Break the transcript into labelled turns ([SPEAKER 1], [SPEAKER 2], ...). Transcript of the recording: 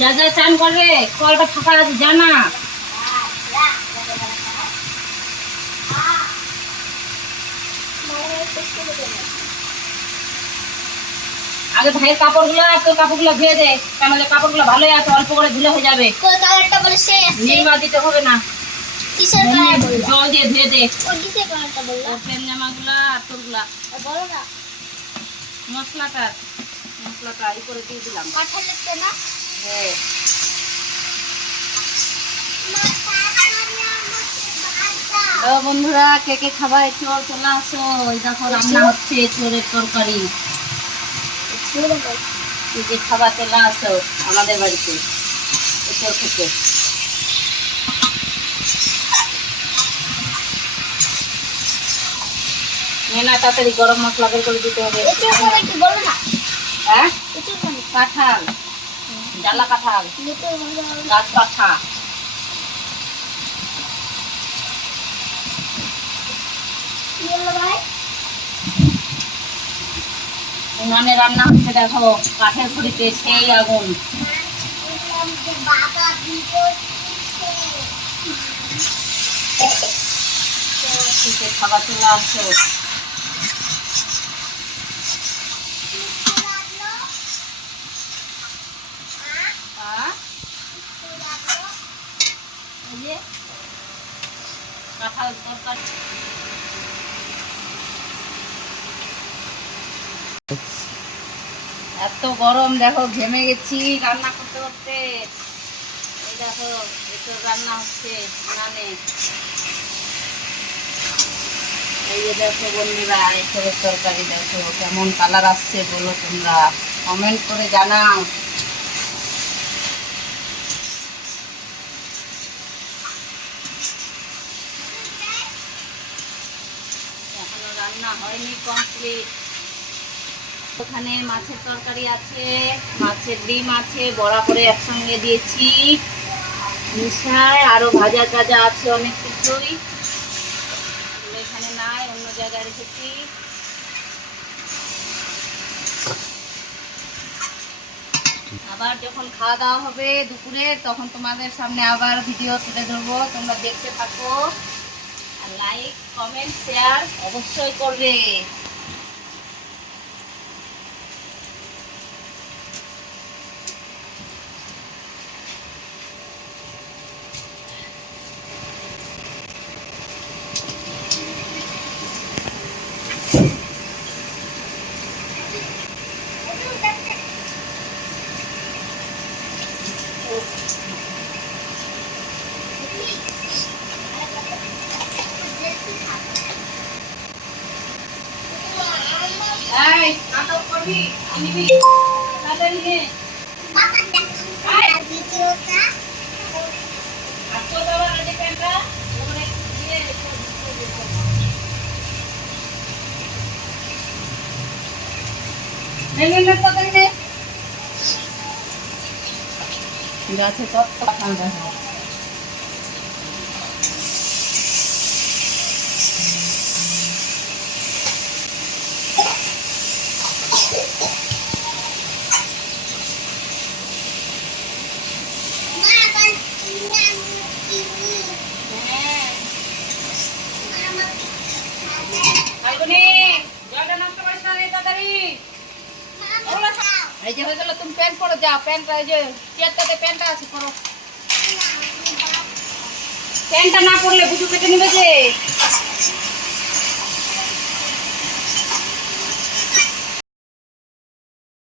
[SPEAKER 1] যা যা চান করবে কলটা ফাঁকা আছে জানা আগে ভাইয়ের কাপড়গুলো আর তোর কাপড়গুলো ধুয়ে দে। কেন কাপড়গুলো ভালোই আছে অল্প করে ধুলে হয়ে যাবে।
[SPEAKER 2] কোন কালারটা বলে সে আছে।
[SPEAKER 1] নির্মা দিতে হবে না।
[SPEAKER 2] কিসের কালার?
[SPEAKER 1] জল দিয়ে ধুয়ে দে।
[SPEAKER 2] ও কিসের কালারটা বলল?
[SPEAKER 1] তোর জামাগুলো আর তোরগুলা।
[SPEAKER 2] বলো না।
[SPEAKER 1] মশলাটা মশলাটা এই করে দিয়ে দিলাম।
[SPEAKER 2] না।
[SPEAKER 1] বন্ধুরা কে কে খাবার চোর চলে আসো। ওই দেখো রান্না হচ্ছে চোরের তরকারি। কে কে খাবার চলে আসো আমাদের বাড়িতে চোর খেতে। নে তাড়াতাড়ি গরম মশলা বের করে দিতে হবে। হ্যাঁ? কাঁঠাল। জ্বালা কাঁঠাল। গাছ পাঠা
[SPEAKER 2] কি বলল ভাই
[SPEAKER 1] উনানে রান্না হচ্ছে, দেখো, কাঠের খড়িতে সেই আগুন। খাবার চলে আসো এই কাঁঠাল তরকারি। এত গরম, দেখো, ঘেমে গেছি রান্না করতে করতে। দেখো এতো রান্না হচ্ছে যে দেখো বন্ধুরা, এসবের তরকারি দেখো, কেমন কালার আসছে বলো তোমরা। কমেন্ট করে জানাও এখনও রান্না হয়নি কমপ্লিট ওখানে মাছের তরকারি আছে, মাছের ডিম আছে, বড়া করে একসঙ্গে দিয়েছি। মিশায় আরও ভাজা টাজা আছে অনেক কিছুই। এখানে নাই, অন্য জায়গায় রেখেছি। আবার যখন খাওয়া দাওয়া হবে দুপুরে, তখন তোমাদের সামনে আবার ভিডিও তুলে ধরবো। তোমরা দেখতে থাকো। লাইক কমেন্ট শেয়ার অবশ্যই করবে। এই নাটক করবি কি নিবি তাড়াতাড়ি নে আজকে দেওয়ার আগে প্যান্টটা ওখানে দিয়ে একটু দিয়ে দিতে হবে। নে নে নে তাড়াতাড়ি নে গাছে কাঁঠাল দেখো হ্যাঁ এই যে হয়ে গেল তুমি প্যান্ট পরো যাও প্যান্টটা এই যে চেয়ারটাতে প্যান্টটা আছে, পরো। প্যান্টটা না পরলে বুঝু কেটে নেবে যে?